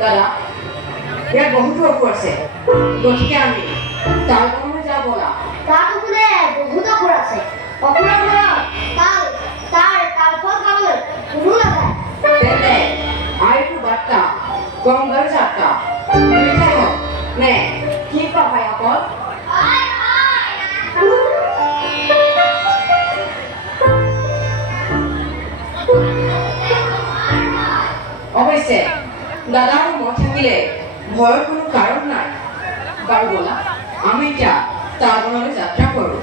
দাদা ইয়াত বহুতো অসু আছে, গতিকে আমি তাৰ মনলৈ যাব ব'লা। তাত বোলে বহুত অসুৰ আছে, অসুৰৰ ঘৰত তালখন গাবলৈ কোনো নাযায়। তেন্তে আইটো বাৰ্তা গংগাৰ যাত্ৰা দুইটাই হওক নে কি কোৱা ভাইসকল? অৱশ্যে দাদা আৰু মই থাকিলে ভয়ৰ কোনো কাৰণ নাই। বাৰু ব'লা আমি এতিয়া তাৰ বনলৈ যাত্ৰা কৰোঁ।